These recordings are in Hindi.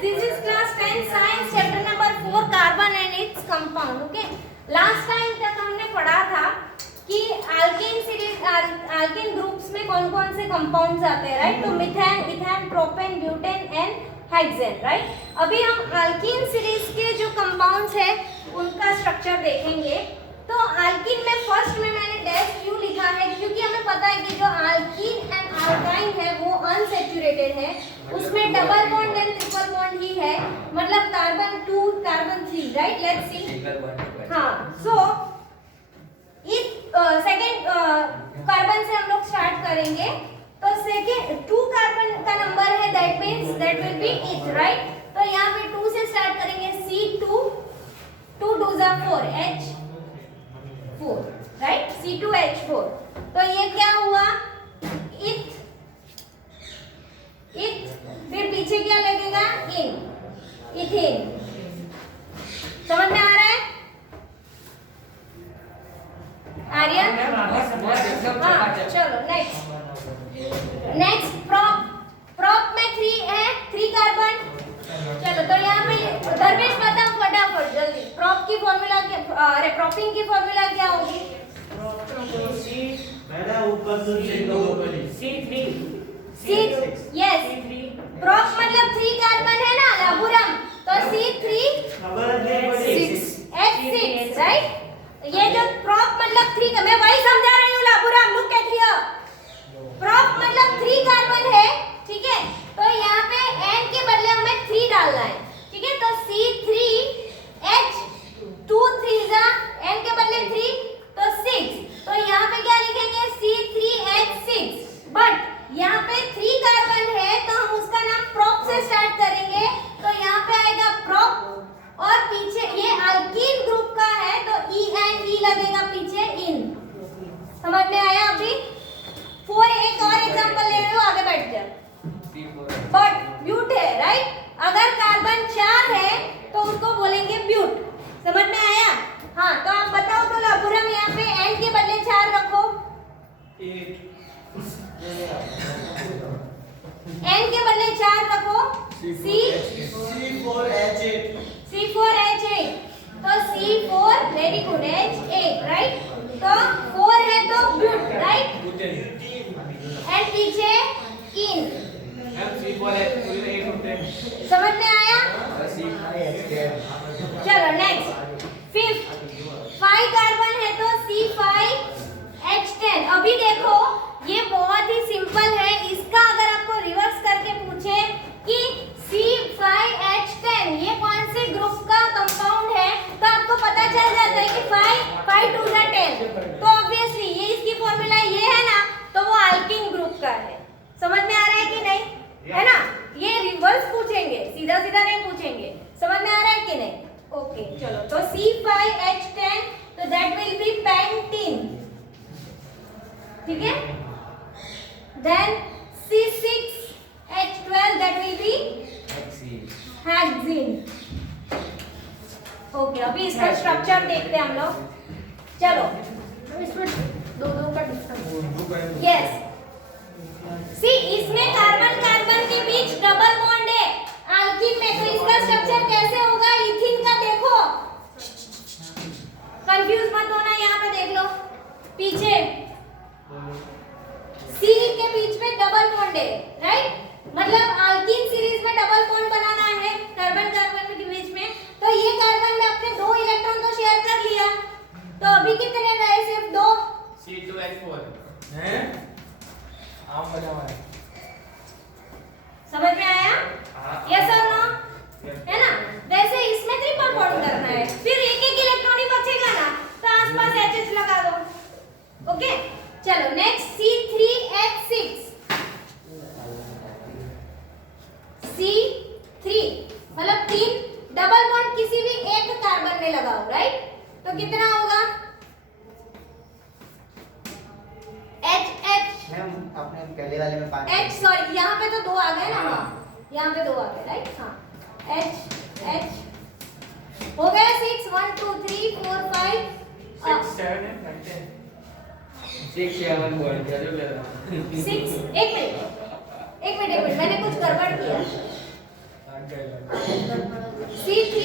this is class 10 science chapter number 4 carbon and its compound. Okay, last time तक हमने पढ़ा था कि alkene सीरीज alkene ग्रुप्स में कौन कौन से कंपाउंड्स आते हैं, राइट? तो methane, ethane, propane, butane and hexane, right? अभी हम alkene सीरीज के जो कंपाउंड्स है उनका स्ट्रक्चर देखेंगे। तो अल्कीन में फर्स्ट में मैंने डैश क्यों लिखा है, क्योंकि हमें पता है कि जो अल्कीन एंड अल्काइन है वो अनसैचुरेटेड है, उसमें double bond and triple bond ही है, मतलब carbon 2 carbon 3, right? Let's see. हाँ, सो इस सेकंड कार्बन से हम लोग स्टार्ट करेंगे। तो सेकंड 2 कार्बन का नंबर है, that means that will B इथ, राइट? तो यहाँ पे 2 से स्टार्ट करेंगे, C2 2 2 जा 4 H4, राइट? C2H4। तो ये क्या हुआ? इथ, फिर पीछे क्या लगेगा? इन, इथेन। समझ में आ रहा है आर्यन? हाँ, चलो नेक्स्ट प्रॉप में 3 है, 3 कार्बन। चलो तो यहाँ पे धर्मेश बताओ फटाफट जल्दी, प्रॉप की फॉर्मूला क्या, अरे प्रॉपिंग की फॉर्मूला क्या होगी? यस, प्रॉप मतलब 3 कार्बन है ना लाबुरम, तो C3H6, राइट? ये जो प्रॉप मतलब 3 का, मैं वही समझा रही हूँ लाबुरम, लुक एट हियर। प्रॉप मतलब 3 कार्बन है, ठीक है? तो यहाँ पे n के बदले हमें 3 डालना है, ठीक है? तो C3H 2 3 जा n के बदले 3 तो 6, तो यहाँ पे क्या लिखेंगे? C3H6। बट यहाँ पे 3 कार्बन है तो हम उसका नाम प्रॉप से स्टार्ट करेंगे, तो यहाँ पे आएगा प्रॉप, और पीछे ये अल्कीन ग्रुप का है तो E एंड E लगेगा पीछे, इन। समझ में आया? अभी 4 एक और एग्जांपल ले रहे हो, आगे बैठ जाओ। बट ब्यूट है, राइट? अगर कार्बन 4 है तो उसको बोलेंगे ब्यूट। समझ में आया? हाँ, तो आप बताओ तो लाबुरम यहाँ पे n के बदले 4 रखो, n के बदले 4 रखो, C4H8, तो C4 very good, H8, right? तो 4 है तो ब्यूट, राइट? एंड पीछे इन। समझ में आया? चलो नेक्स्ट, 5 कार्बन है तो C5H10। अभी देखो ये बहुत ही सिंपल है, इसका अगर आपको रिवर्स करके पूछे कि C5H10 ये कौन से ग्रुप का कंपाउंड है, तो आपको पता चल जाता है कि 5 2 10, तो ऑब्वियसली ये इसकी फॉर्मूला ये है ना, तो वो अल्कीन ग्रुप का है। समझ में आ रहा है कि नहीं? है ना? ये रिवर्स पूछेंगे, सीधा सीधा नहीं पूछेंगे। समझ में आ रहा है कि नहीं? ओके, चलो तो C5H10 तो दैट विल बी पेंटीन, ठीक है? Then C6H12 that will be hexene. Okay, अभी इसका स्ट्रक्चर देखते हैं हम लोग। चलो इसमें दो का डिफरेंस। यस, सी इसमें कार्बन कार्बन के बीच डबल बॉन्ड है अल्कीन में, तो इसका स्ट्रक्चर कैसे होगा? इथीन का देखो, कंफ्यूज मत होना, यहाँ पे देख लो पीछे सी के बीच में डबल बॉन्ड है, राइट? मतलब अल्कीन सीरीज में डबल बॉन्ड बनाना है कार्बन कार्बन के बीच में, तो ये कार्बन में अपने 2 इलेक्ट्रॉन तो शेयर कर लिया, तो अभी कितने रहे? सिर्फ 2। C2H4 हैं? आम बजावा है। समझ में आया? यस और नो? है ना? वैसे इसमें ट्रिपल बॉन्ड करना है, फिर एक इलेक्ट्रॉन ही बचेगा ना, तो आसपास H's लगा दो। ओके, चलो नेक्स्ट C3H6। C3 मतलब 3 डबल बॉन्ड किसी भी एक कार्बन में लगाओ, राइट? तो कितना होगा? मैम आपने पहले वाले में 5 H, सॉरी यहाँ पे तो 2 आ गए ना, हाँ यहाँ पे 2 आ गए, राइट? हाँ, H हो गया 6 1 2 3 4 5 6 7 8 10 6 7 बोल दिया जो मेरा 6। एक मिनट मैंने कुछ गड़बड़ किया। C3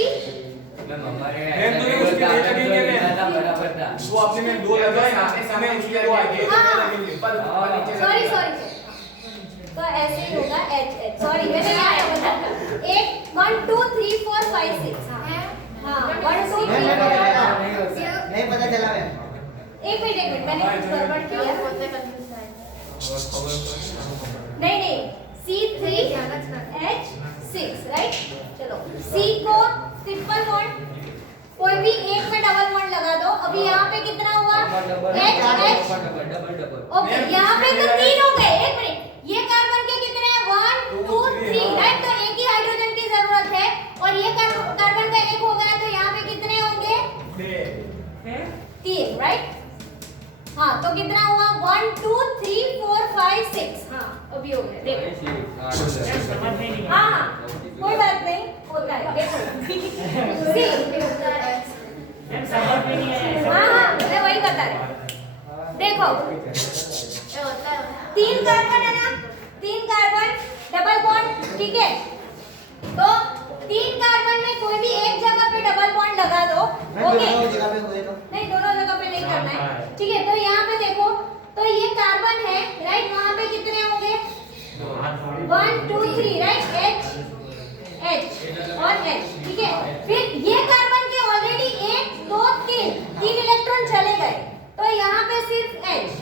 मैम हमारे मैम, तुम्हें उसके लिए लगेंगे मैम। बराबर था। वो आपने में 2 लगाए सामने सामने उसके 2 आगे लगेंगे ऊपर नीचे सॉरी तो ऐसे ही होगा H H सॉरी मैंने यहाँ बोला 1 2 3 4 5 6 हाँ 1 2 3 नहीं पता चला मैम। एक मिनट मैंने कुछ गड़बड़ किया नहीं C3 H6 राइट चलो C को ट्रिपल बॉन्ड कोई भी एक में डबल बॉन्ड लगा दो अभी यहाँ पे कितना हुआ H H ओके यहाँ पे तो 3 हो गए एक मिनट ये कार्बन के कितने हैं 1 2 3 राइट तो एक ही हाइड्रोजन की जरूरत है और ये कार्बन का एक हो गया तो यहाँ पे कितने होंगे 3 राइट हाँ तो कितना हुआ 1 2 3 4 5 6 हाँ अभी हो गया देखो हाँ हाँ कोई बात नहीं होता है देखो हाँ हाँ मैं वही बता रही देखो 3 कार्बन है ना 3 कार्बन डबल बॉन्ड ठीक है तो 3 कार्बन में कोई भी एक जगह पे डबल बॉन्ड लगा दो ओके दोनों जगह पे हुए तो नहीं दोनों जगह पे नहीं करना है ठीक है तो यहाँ पे देखो तो ये कार्बन है राइट वहाँ पे कितने होंगे 1 2 3 राइट H H और H ठीक है फिर ये कार्बन के ऑलरेडी 1 2 3 इलेक्ट्रॉन चले गए तो यहाँ पे सिर्फ H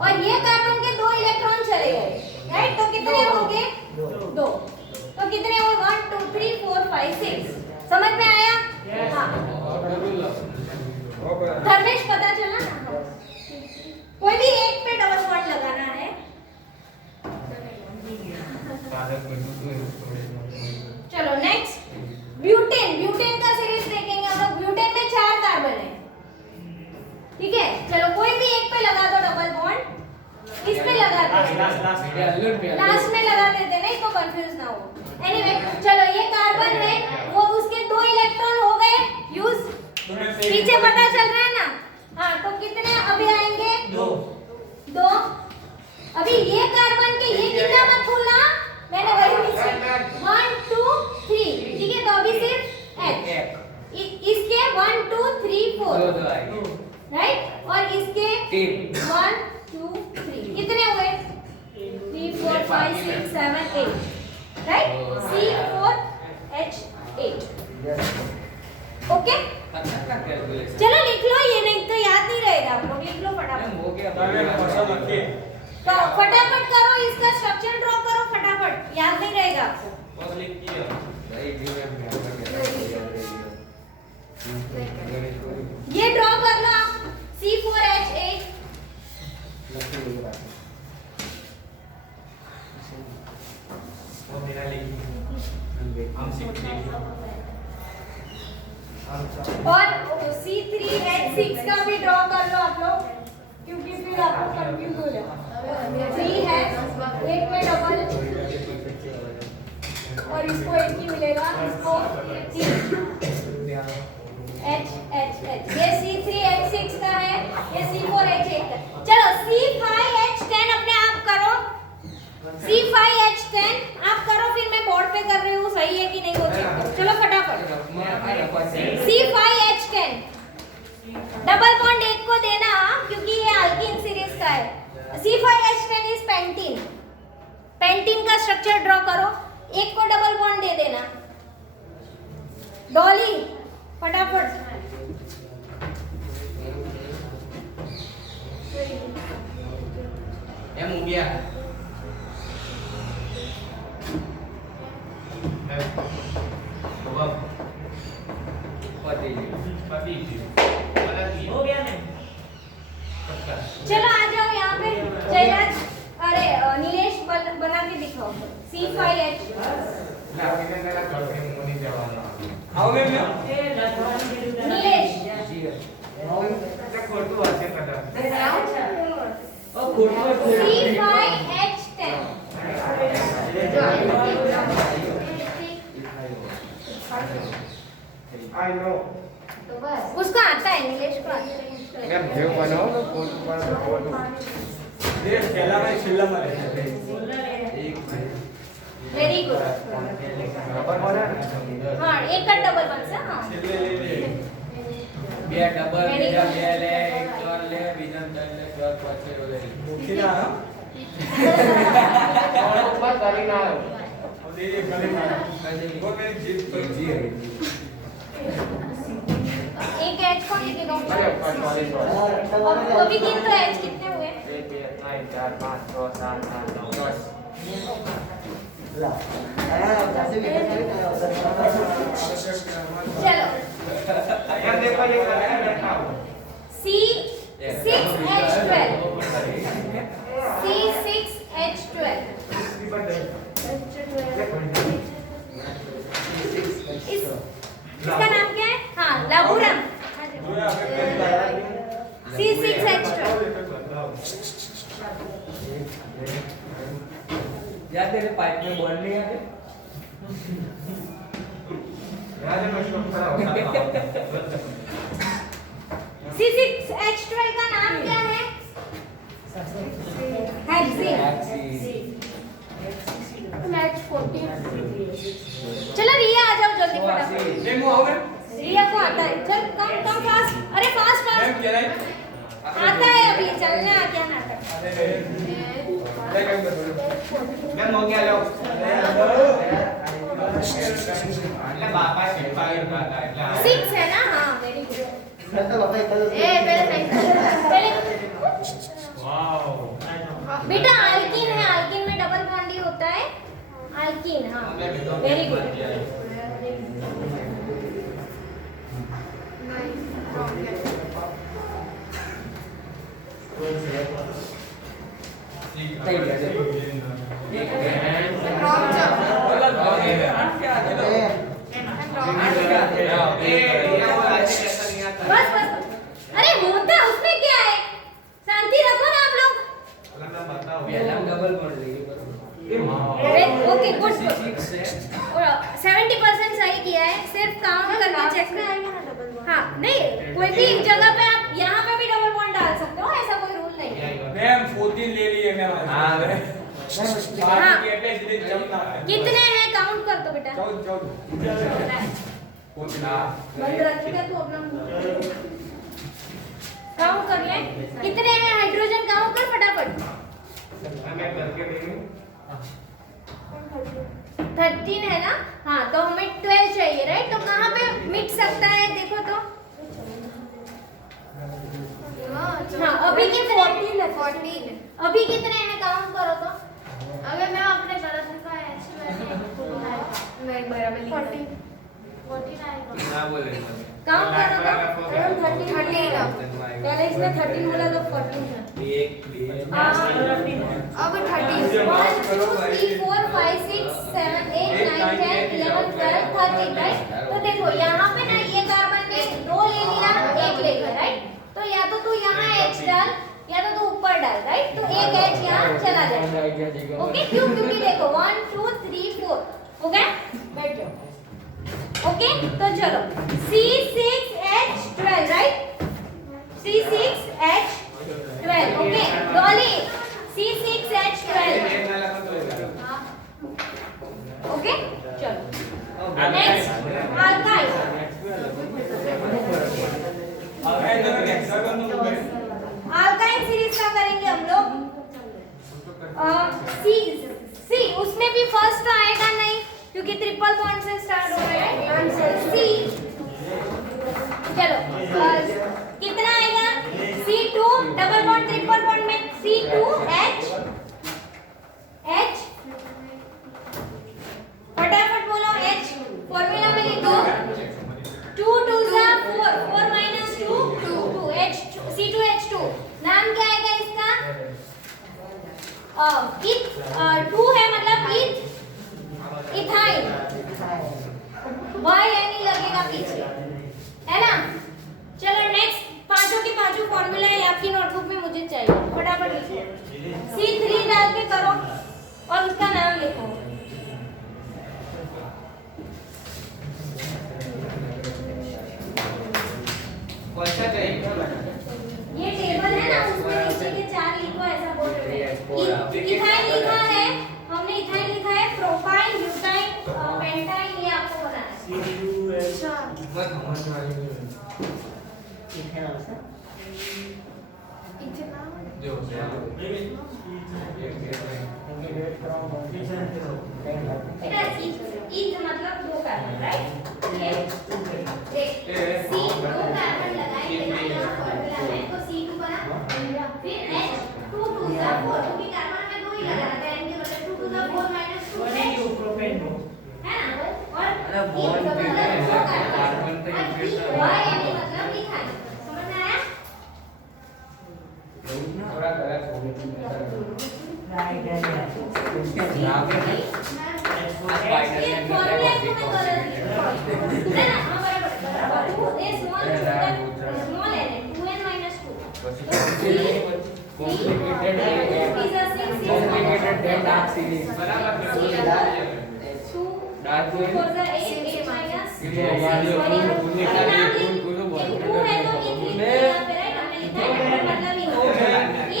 और ये कार्बन के 2 इलेक्ट्रॉन चले गए राइट तो कितने होंगे 2 तो कितने हुए 1 2 3 4 5 6 समझ में आया हाँ धर्मेश पता चला ना कोई भी एक पे डबल बॉन्ड लगाना है चलो नेक्स्ट ब्यूटेन का सीरीज देखेंगे हम लोग ब्यूटेन में 4 कार्बन है ठीक है चलो कोई भी एक पे लगा दो डबल बॉन्ड किस पे लगाते हैं लास्ट में लगा देते नहीं तो कंफ्यूज ना हो एनीवे चलो ये कार्बन है वो उसके 2 इलेक्ट्रॉन हो गए यूज पीछे पता चल रहा है ना हाँ तो कितने अभी आएंगे 2 अभी ये कार्बन के ये कितना मत भूलना मैंने वही पीछे 1 2 3 ठीक है तो अभी सिर्फ H इसके 1 2 3 4 राइट और इसके 1 2 3 कितने हुए 3 4 5 6 7 8 राइट C4H8 ओके चलो लिख लो ये नहीं तो याद नहीं रहेगा आप लोग लिख लो फटाफट तो फटाफट करो इसका स्ट्रक्चर ड्रॉ करो फटाफट याद नहीं रहेगा आपको ये ड्रॉ कर लो आप C4H8 और C3H6 का भी ड्रॉ कर लो आप लोग क्योंकि फिर आपको कंफ्यूज हो जाएगा 3 है एक में डबल और इसको एक ही मिलेगा इसको 3 H ये C3H6 का है ये C4H8 का चलो C5H10 अपने आप करो C5H10 आप करो फिर मैं बोर्ड पे कर रही हूँ सही है कि नहीं वो चेक करो चलो फटाफट C5H10 डबल बॉन्ड एक को देना क्योंकि ये अल्कीन सीरीज का है C5H10 इज पेंटीन का स्ट्रक्चर ड्रॉ करो एक को डबल बॉन्ड दे देना डॉली फटाफट एम हो गया हो गया मैम चलो आ जाओ यहाँ पे जयराज अरे नीलेश बना के दिखाओ C5H आओ ma'am Nilesh C5H10 I know उसका आता है नीलेश को आता है मैम देव बनाओ ना फोन पर ये खेला में छिल्ला मारे वेरी गुड हाँ एक का डबल बन से हाँ બે ડબલ બીજા બે લે એક ત્રણ લે બીજા ત્રણ લે ચાર પાંચ છ લે और ऊपर करीना है एक एच को लेके दो अरे ऊपर सॉरी सॉरी वो भी गिन तो एच कितने हुए 1 2 3 4 5 6 7 8 9 10 ला आया जैसे भी चलो यार देखो ये कर रहा है बैठा हो C6H12 C6H12 इसका नाम क्या है हाँ लाबुरम C6H12 या तेरे पाइप में बॉल नहीं आते यार ये मशरूम खड़ा होता है C6H12 का नाम क्या है हेक्सेन चलो रिया आ जाओ जल्दी फटाफट मेमो हो गए रिया को आता है चल कम कम फास्ट अरे फास्ट मैम फास्ट क्या है आता है अभी चलने आ क्या नाटक मैम हो गया लो એટલે બાપા શીખવાડી બાપા એટલે 6 है ना हाँ वेरी गुड तो बाबा इधर पहले वाओ बेटा अल्कीन है अल्कीन में डबल बॉन्ड ही होता है अल्कीन हाँ वेरी गुड सही है बस बस अरे होता है उसमें क्या है शांति रखो ना आप लोग पहला डबल बॉल लेगी ओके गुड 70% सही किया है सिर्फ काउंट करके चेक में हाँ नहीं कोई भी एक जगह पे आप यहाँ पे भी डबल बॉन्ड डाल सकते हो ऐसा कोई रूल नहीं है मैम 14 ले लिए मैम हाँ कितने कितने हैं काउंट कर दो बेटा 14 बंद रखेगा तो अपना काउंट कर ले कितने हैं हाइड्रोजन काउंट कर फटाफट मैं करके देखूं 13 है ना हाँ तो हमें 12 चाहिए राइट तो कहाँ पे मिट सकता है देखो तो हाँ अभी कितने 14 अभी कितने हैं काउंट करो तो अगर मैं अपने गलत का मैं बराबर 14 आएगा ना बोले काउंट करो तो 13 पहले इसने 13 बोला तो 14 है एक बे अब 30 1 2 3 4 5 6 7 8 9 10 11 12 13 राइट तो देखो यहाँ पे ना ये कार्बन ने 2 ले लिया एक ले लिया राइट तो या तो तू यहाँ H डाल या तो तू ऊपर डाल राइट तो एक H यहाँ चला जाएगा ओके क्यों क्योंकि देखो 1 2 3 4 हो गया बैठ जाओ ओके तो चलो C6H12 right C6H12 okay Dolly C6H12 okay चलो नेक्स्ट अल्काइल अल्काइल सीरीज का करेंगे हम लोग सी उसमें भी फर्स्ट आएगा नहीं क्योंकि ट्रिपल बॉन्ड से स्टार्ट हो रहा है आंसर सी चलो कितना आएगा C2 double bond triple bond में C2H फटाफट बोलो H फॉर्मूला में लिखो 2 2 4 4 minus 2 2 H C2H2 नाम क्या आएगा इसका इत 2 है मतलब इथाइल वाई यानी लगेगा पीछे है ना चलो नेक्स्ट पांचों के पांचों फॉर्मूला है आपकी नोटबुक में मुझे चाहिए फटाफट लिखो C3 डाल के करो और उसका नाम लिखो कौन सा चाहिए ये टेबल है ना उसमें नीचे के 4 लिखो ऐसा बोल रहे हैं इथाइल लिखा है अच्छा बस हमारे वाली इथे આવશે इतना जो ઇન્ટિગ્રેટ કરવામાં ટાઈમ લાગે बेटा इज मतलब दो कार्बन राइट सी दो कार्बन लगाएंगे ना यहाँ फॉर्मूला है तो C2 बना फिर H2 2 सा 4 क्योंकि कार्बन में दो ही लगाना है n के बदले 2 to the 4 minus 2 है ना और अरे बॉन्ड E पे मतलब दो कार्बन कार्बन पे और इंक्रीज E Y यानी मतलब मिथाइल समझ में आया थोड़ा गलत हो गया उसके नाम है ये फॉर्मूला को मैं कर रही हूं है ना हां बराबर बराबर a small n 2n minus 2 complicated है कॉम्प्लिकेटेड है डार्क सीरीज बराबर डार्क for the 8 minus ये यार ये फुल निकालिए फुल बोल 2 है तो ये 3 यहाँ पे राइट हमने लिखा है मतलब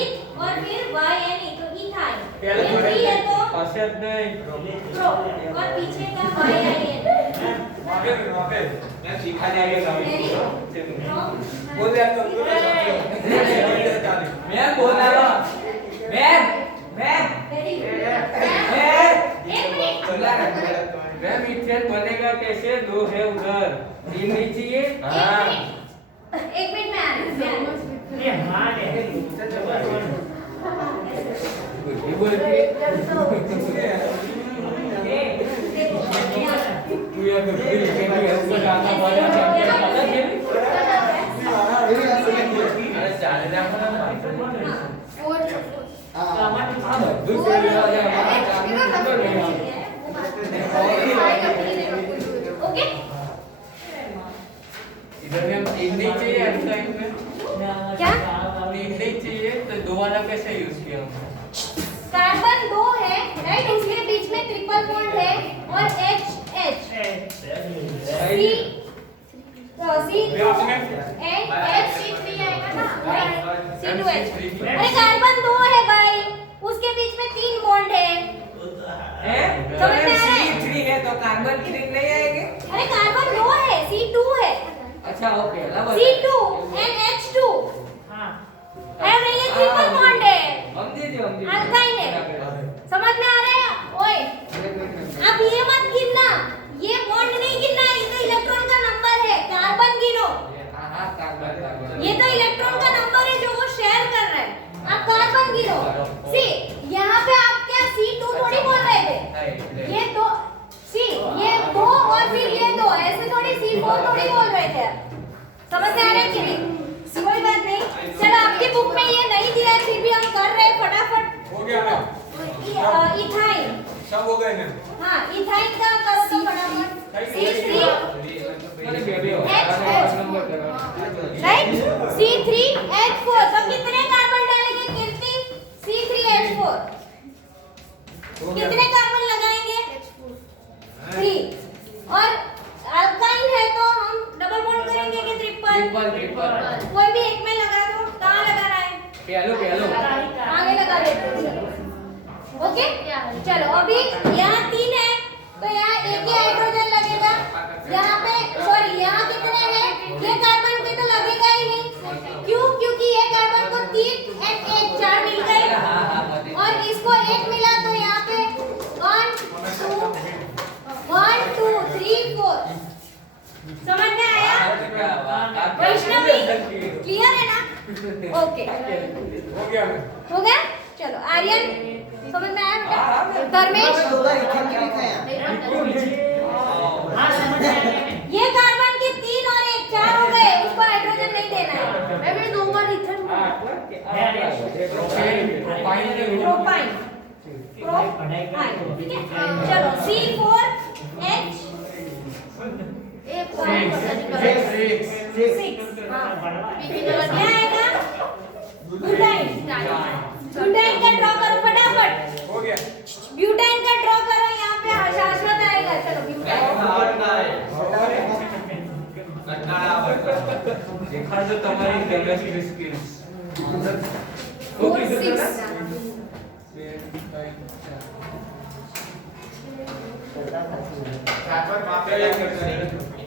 ईथ और फिर y n तो इथाइल ये 3 है तो अशद नहीं प्रो और पीछे का y i n मैं सीखा जाएगा बोल यार तुम मैं बोल रहा हूं मैं वेरी गुड एक मिनट मैम इथेन बनेगा कैसे दो है उधर तीन नहीं चाहिए एक मिनट में आ रही हूं ये मान है ये बोलती है तू यार फिर लिखेंगे उसको गाना बजा चाहिए अरे चाले ना दूसरे आ जाएगा ओके इधर में हम तीन नहीं चाहिए एम टाइम में क्या तीन नहीं चाहिए तो दो वाला कैसे यूज किया हमने कार्बन 2 है राइट इसलिए बीच में ट्रिपल बॉन्ड है और H C and H C3 आएगा ना C2H अरे कार्बन 2 है भाई उसके बीच में 3 बॉन्ड है समझ में आ रहा है C3 है तो कार्बन 3 नहीं आएंगे अरे कार्बन 2 है C2 है अच्छा ओके C2 and H2 है नहीं ये ट्रिपल बॉन्ड है हम दीजिए अल्काइन है समझ में आ रहा है ओए अब ये मत गिनना ये बॉन्ड नहीं गिनना है ये तो इलेक्ट्रॉन का नंबर है कार्बन गिनो हां कार्बन ये तो इलेक्ट्रॉन का नंबर है जो वो शेयर कर रहा है आप कार्बन गिनो सी यहाँ पे आप क्या C2 थोड़ी बोल रहे थे ये दो सी ये दो और फिर ये दो ऐसे थोड़ी C4 थोड़ी बोल रहे थे समझ में आ रहा है कि नहीं कोई बात नहीं चलो आपकी बुक में ये नहीं दिया है फिर भी हम कर रहे हैं फटाफट हो गया मैम इथाइन सब हो गए मैम हाँ इथाइन का करो तो फटाफट C3 राइट C3H4 तो कितने कार्बन डालेंगे कीर्ति C3H4 कितने कार्बन लगाएंगे 3 और अल्काइन है तो हम डबल बॉन्ड करेंगे कि ट्रिपल कोई भी एक में लगा दो कहाँ लगाना है आगे लगा देते हैं ओके चलो अभी यहाँ 3 है तो यहाँ एक ही हाइड्रोजन लगेगा यहाँ पे सॉरी यहाँ कितने हैं ये कार्बन पे तो लगेगा ही नहीं क्यों क्योंकि ये कार्बन को 3 and 1 4 मिल गए और इसको 1 मिला तो यहाँ पे 1 2 3 4 समझ में आया वैष्णवी क्लियर है ना ओके हो गया मैम हो गया चलो आर्यन समझ में आया बेटा धर्मेश ये कार्बन के 3 और 1 4 हो गए उसको हाइड्रोजन नहीं देना है मैं 2 बार इथेन प्रोपाइन ठीक है चलो C4H 6 क्या आएगा ब्यूटाइन ब्यूटाइन का ड्रॉ करो फटाफट हो गया ब्यूटाइन का ड्रॉ करो यहाँ पे शाश्वत आएगा चलो ब्यूटाइन देखा जो तुम्हारी केमिस्ट्री स्किल्स 4 6 कार्बन वापस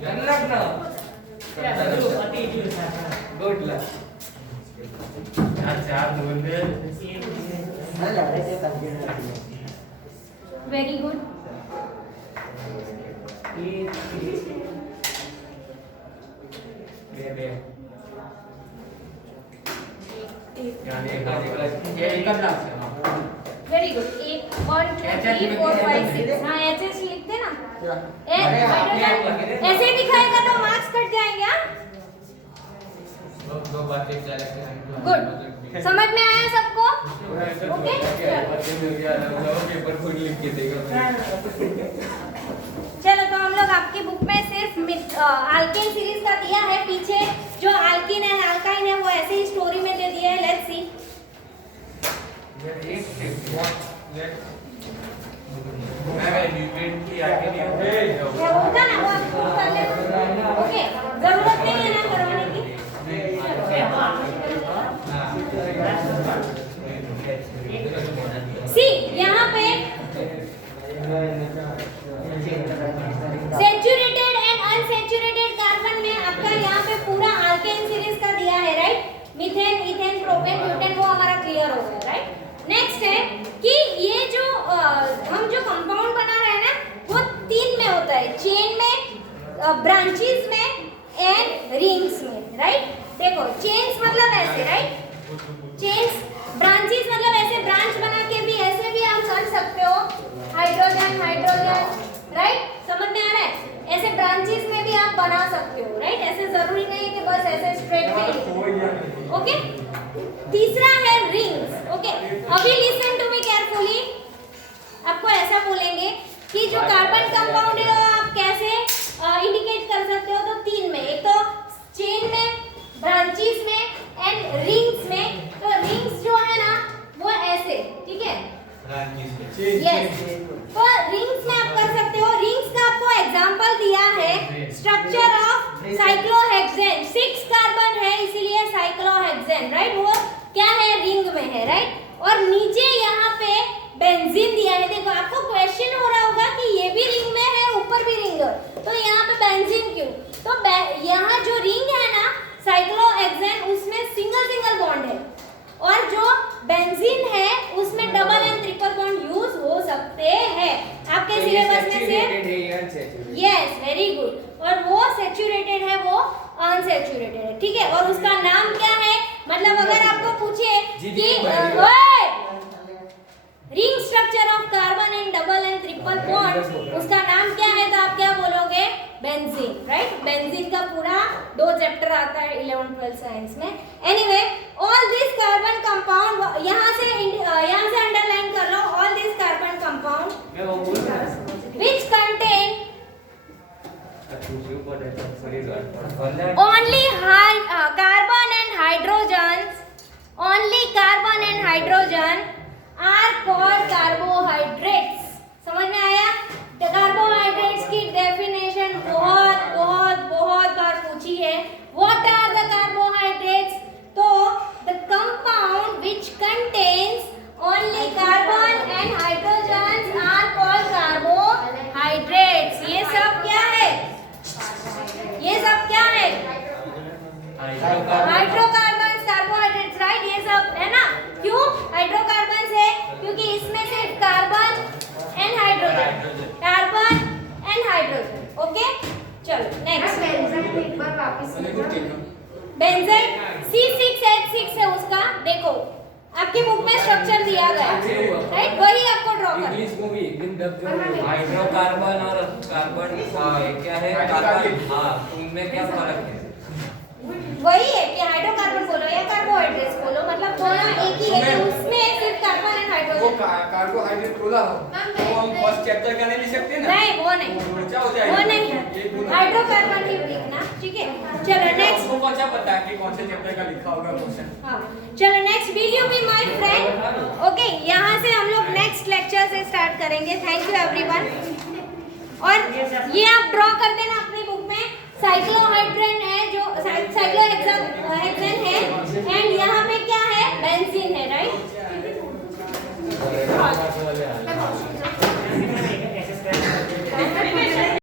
कन्नड ना अति इजी होता है गुड लक चार बोलते हां लग रहा है कंप्यूटर वेरी गुड बे गाने ये कब लास्ट है वेरी गुड 1 2 3 4 5 6 हाँ एचएस लिखते ना हाइड्रोजन ऐसे दिखाएगा तो मार्क्स कट जाएंगे हाँ दो बातें चले गुड समझ में आया सबको ओके बच्चे मिल गया ना पेपर खुद लिख के देगा चलो तो हम लोग आपकी बुक में सिर्फ अल्केन सीरीज का दिया है पीछे जो अल्कीन है अल्काइन है वो ऐसे ही स्टोरी में दे दिया है लेट्स सी मैं न्यूट्रिएंट की आगे नहीं क्या होगा ना वो आपको कर लेना ओके जरूरत नहीं है ना करवाने की सी यहाँ पे सैचुरेटेड एंड अनसैचुरेटेड कार्बन में आपका यहाँ पे पूरा अल्केन सीरीज का दिया है right methane ethane propane butane वो हमारा क्लियर हो गया राइट नेक्स्ट है कि ये जो हम जो कंपाउंड बना रहे हैं ना वो 3 में होता है चेन में ब्रांचेस में एंड रिंग्स में राइट देखो चेन्स मतलब ऐसे राइट चेन्स ब्रांचेस मतलब ऐसे ब्रांच बना के भी ऐसे भी आप कर सकते हो हाइड्रोजन हाइड्रोजन राइट समझ में आ रहा है ऐसे ब्रांचेस में भी आप बना सकते हो राइट ऐसे जरूरी नहीं है कि बस ऐसे स्ट्रेट में ओके तीसरा है रिंग्स ओके अभी लिसन टू मी केयरफुली आपको ऐसा बोलेंगे कि जो कार्बन कंपाउंड है आप कैसे इंडिकेट कर सकते हो तो 3 में एक तो चेन में ब्रांचेस में एंड रिंग्स में तो रिंग्स जो है ना वो ऐसे ठीक है यस तो रिंग्स में आप कर सकते हो रिंग्स का आपको एग्जांपल दिया है स्ट्रक्चर ऑफ साइक्लोहेक्सेन 6 कार्बन है इसीलिए साइक्लोहेक्सेन राइट वो क्या है रिंग में है राइट और नीचे यहाँ पे बेंजीन दिया है देखो आपको क्वेश्चन हो रहा होगा कि ये भी रिंग में है ऊपर भी रिंग है तो यहाँ पे बेंजीन क्यों तो यहाँ जो रिंग है ना साइक्लोहेक्सेन उसमें सिंगल बॉन्ड है और जो बेंजीन है उसमें double and triple bond use हो सकते हैं आपके सिलेबस में से यस वेरी गुड और वो सैचुरेटेड है वो अनसैचुरेटेड है ठीक है और उसका नाम क्या है मतलब अगर आपको पूछे कि ring structure of carbon and double and triple bond उसका नाम क्या है तो आप क्या बोलोगे बेंजीन राइट बेंजीन का पूरा 2 चैप्टर आता है 11th 12th साइंस में anyway all this carbon compound यहाँ से अंडरलाइन कर लो all this carbon compound which contain only carbon and hydrogen are called carbohydrates समझ में आया कार्बोहाइड्रेट्स की डेफिनेशन बहुत बार पूछी है व्हाट आर द कार्बोहाइड्रेट्स तो the compound which contains only carbon and hydrogen are called carbohydrates ये सब क्या है हाइड्रोकार्बन्स कार्बोहाइड्रेट्स राइट ये सब है ना क्यों हाइड्रोकार्बन्स है क्योंकि इसमें सिर्फ कार्बन एंड हाइड्रोजन ओके चलो नेक्स्ट एक बार वापस बेंजीन C6H6 है उसका देखो आपकी बुक में स्ट्रक्चर दिया गया है राइट वही आपको ड्रॉ करना इंग्लिश को भी हाइड्रोकार्बन और कार्बन क्या है कार्बन हाँ उनमें क्या फर्क है वही है कि हाइड्रोकार्बन बोलो या कार्बोहाइड्रेट्स बोलो मतलब दोनों एक ही है उसमें सिर्फ कार्बन एंड वो हाइड्रोजन कार्बोहाइड्रेट बोला हो तो हम फर्स्ट चैप्टर का नहीं लिख सकते ना नहीं वो नहीं क्या हो जाएगा वो नहीं हाइड्रोकार्बन ही लिखना ठीक है चलो नेक्स्ट आपको कौन सा पता है कि कौन से चैप्टर का लिखा होगा क्वेश्चन हाँ चलो नेक्स्ट वीडियो भी माय फ्रेंड ओके यहाँ से हम लोग नेक्स्ट लेक्चर से स्टार्ट करेंगे थैंक यू एवरीवन और ये आप ड्रॉ कर देना अपनी बुक में साइक्लोहाइड्रेन है जो साइक्लोहेक्सेन है एंड यहाँ पे क्या है बेंजीन है राइट